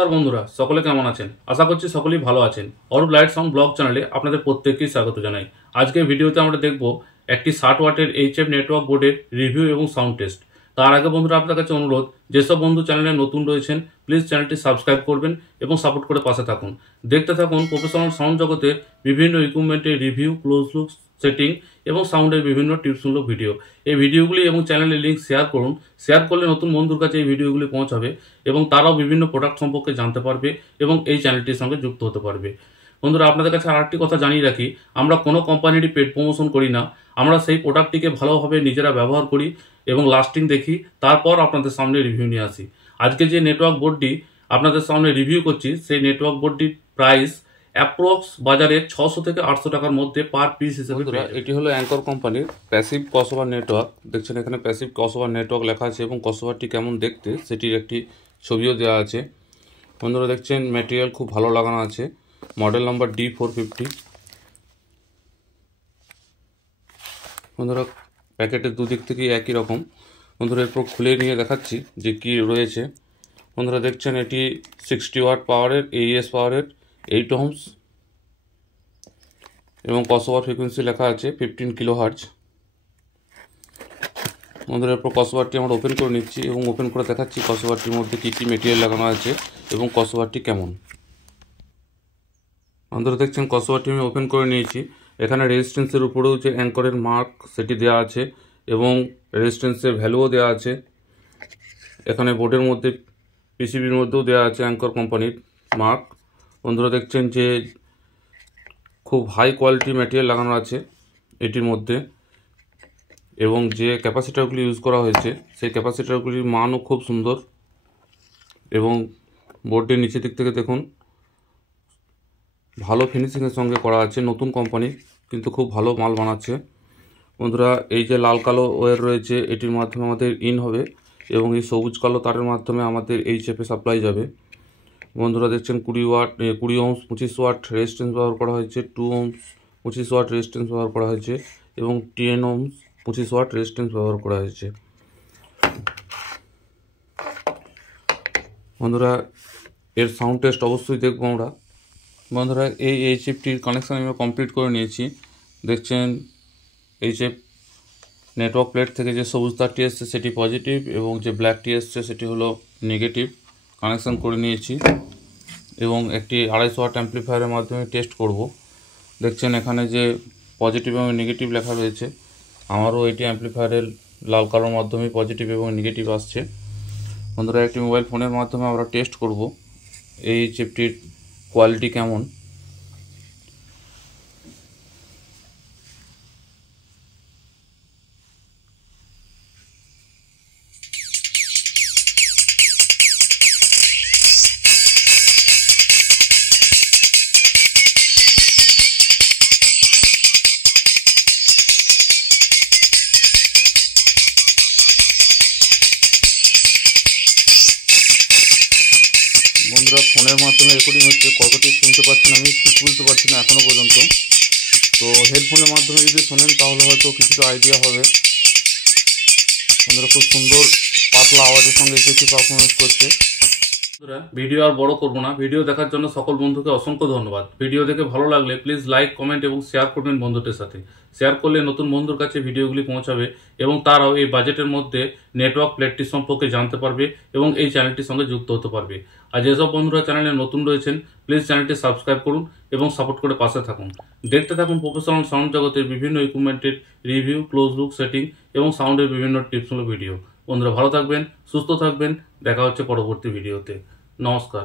নমস্কার বন্ধুরা, সকলে কেমন আছেন? আশা করছি সকলেই ভালো আছেন। অরূপ লাইট সাউন্ড ব্লগ চ্যানেলে আপনাদের প্রত্যেককেই স্বাগত জানাই। আজকের ভিডিওতে আমরা দেখব একটি 60 ওয়াটের এইচএফ নেটওয়ার্ক বোর্ডের রিভিউ এবং সাউন্ড টেস্ট। তার আগে বন্ধুরা আপনার কাছে অনুরোধ, যেসব বন্ধু চ্যানেলে নতুন রয়েছেন প্লিজ চ্যানেলটি সাবস্ক্রাইব করবেন এবং সাপোর্ট করে পাশে থাকুন। দেখতে থাকুন প্রফেশনাল সাউন্ড জগতের বিভিন্ন ইকুইপমেন্টের রিভিউ, ক্লোজ লুক, সেটিং এবং সাউন্ডের বিভিন্ন টিপসমূলক ভিডিও। এই ভিডিওগুলি এবং চ্যানেলের লিঙ্ক শেয়ার করুন। শেয়ার করলে নতুন বন্ধুর কাছে এই ভিডিওগুলি পৌঁছাবে এবং তারাও বিভিন্ন প্রোডাক্ট সম্পর্কে জানতে পারবে এবং এই চ্যানেলটির সঙ্গে যুক্ত হতে পারবে। বন্ধুরা আপনাদের কাছে আরেকটি কথা জানিয়ে রাখি, আমরা কোনো কোম্পানিরই পেড প্রমোশন করি না। আমরা সেই প্রোডাক্টটিকে ভালোভাবে নিজেরা ব্যবহার করি এবং লাস্টিং দেখি, তারপর আপনাদের সামনে রিভিউ নিয়ে আসি। আজকে যে নেটওয়ার্ক বোর্ডটি আপনাদের সামনে রিভিউ করছি সেই নেটওয়ার্ক বোর্ডটির প্রাইস অ্যাপ্রক্স বাজারে 600 থেকে 800 টাকার মধ্যে পার পিস হিসেবে। এটি হলো অ্যাঙ্কর কোম্পানির প্যাসিভ ক্রসওভার নেটওয়ার্ক। দেখছেন এখানে প্যাসিভ ক্রসওভার নেটওয়ার্ক লেখা আছে এবং ক্রসওভারটি কেমন দেখতে সেটির একটি ছবিও দেওয়া আছে। বন্ধুরা দেখছেন ম্যাটেরিয়াল খুব ভালো লাগানো আছে। Model number D450। বন্ধুরা প্যাকেটের দুদিক থেকেই একই রকম। বন্ধুরা এরপর খুলে নিয়ে দেখাচ্ছি যে কি রয়েছে। বন্ধুরা দেখছেন এটি 60 ওয়াট পাওয়ারের AES পাওয়ারের 8 ohms এবং ক্রসওভার ফ্রিকোয়েন্সি লেখা আছে 15 কিলোহার্জ। বন্ধুরা এরপর ক্রসওভারটি আমরা ওপেন করে নিচ্ছি এবং ওপেন করে দেখাচ্ছি ক্রসওভারটির মধ্যে কী কী মেটেরিয়াল লাগানো আছে এবং ক্রসওভারটি কেমন। বন্ধুরা দেখছেন ক্রসওভারটি আমি ওপেন করে নিয়েছি। এখানে রেজিস্ট্যান্সের উপরেও যে অ্যাঙ্করের মার্ক সেটি দেওয়া আছে এবং রেজিস্ট্যান্সের ভ্যালুও দেওয়া আছে। এখানে বোর্ডের মধ্যে পিসিবির মধ্যেও দেওয়া আছে অ্যাঙ্কর কোম্পানির মার্ক। বন্ধুরা দেখছেন যে খুব হাই কোয়ালিটি ম্যাটেরিয়াল লাগানো আছে এটির মধ্যে এবং যে ক্যাপাসিটারগুলি ইউজ করা হয়েছে সেই ক্যাপাসিটারগুলির মানও খুব সুন্দর এবং বোর্ডের নিচের দিক থেকে দেখুন ভালো ফিনিশিংয়ের সঙ্গে করা আছে। নতুন কোম্পানি কিন্তু খুব ভালো মাল বানাচ্ছে। বন্ধুরা এই যে লাল কালো ওয়্যার রয়েছে এটির মাধ্যমে আমাদের ইন হবে এবং এই সবুজ কালো তারের মাধ্যমে আমাদের এইচএফে সাপ্লাই যাবে। বন্ধুরা দেখছেন 20 ohms 25 ওয়াট রেজিস্ট্যান্স ব্যবহার করা হয়েছে, 2 ohms 25 ওয়াট রেজিস্ট্যান্স ব্যবহার করা হয়েছে এবং 10 ohms 25 ওয়াট রেজিস্ট্যান্স ব্যবহার করা হয়েছে। বন্ধুরা এর সাউন্ড টেস্ট অবশ্যই দেখবো আমরা। বন্ধুরা এই এইচএফটির কানেকশান আমরা কমপ্লিট করে নিয়েছি। দেখছেন এইচএফ নেটওয়ার্ক প্লেট থেকে যে সবুজ তারটি এসছে সেটি পজিটিভ এবং যে ব্ল্যাকটি এসছে সেটি হলো নেগেটিভ। কানেকশান করে নিয়েছি এবং একটি 250 ওয়াট অ্যাম্প্লিফায়ারের মাধ্যমে টেস্ট করব। দেখছেন এখানে যে পজিটিভ এবং নেগেটিভ লেখা রয়েছে, আমারও এটি অ্যাম্প্লিফায়ারের লাল কালোর মাধ্যমে পজিটিভ এবং নেগেটিভ আসছে। বন্ধুরা একটি মোবাইল ফোনের মাধ্যমে আমরা টেস্ট করব এই চিপটির কোয়ালিটি কেমন। বন্ধুরা ফোনের মাধ্যমে রেকর্ডিং হচ্ছে, কতটি শুনতে পাচ্ছেন আমি ঠিক বুঝতে পারছি না এখনও পর্যন্ত। তো হেডফোনের মাধ্যমে যদি শোনেন তাহলে হয়তো কিছুটা আইডিয়া হবে। বন্ধুরা খুব সুন্দর পাতলা আওয়াজের সঙ্গে কিছু পারফরমেন্স করছে। বন্ধুরা ভিডিও আর বড় করবো না, ভিডিও দেখার জন্য সকল বন্ধুকে অসংখ্য ধন্যবাদ। ভিডিও দেখে ভালো লাগলে প্লিজ লাইক, কমেন্ট এবং শেয়ার করবেন বন্ধুদের সাথে। শেয়ার করলে নতুন বন্ধুর কাছে ভিডিওগুলি পৌঁছাবে এবং তারাও এই বাজেটের মধ্যে নেটওয়ার্ক প্লেটটি সম্পর্কে জানতে পারবে এবং এই চ্যানেলটির সঙ্গে যুক্ত হতে পারবে। আর যেসব বন্ধুরা চ্যানেলে নতুন রয়েছেন প্লিজ চ্যানেলটি সাবস্ক্রাইব করুন এবং সাপোর্ট করে পাশে থাকুন। দেখতে থাকুন প্রফেশনাল সাউন্ড জগতের বিভিন্ন ইকুইপমেন্টের রিভিউ, ক্লোজ লুক, সেটিং এবং সাউন্ডের বিভিন্ন টিপসমূলক ভিডিও। বন্ধুরা ভালো থাকবেন, সুস্থ থাকবেন, দেখা হচ্ছে পরবর্তী ভিডিওতে। নমস্কার।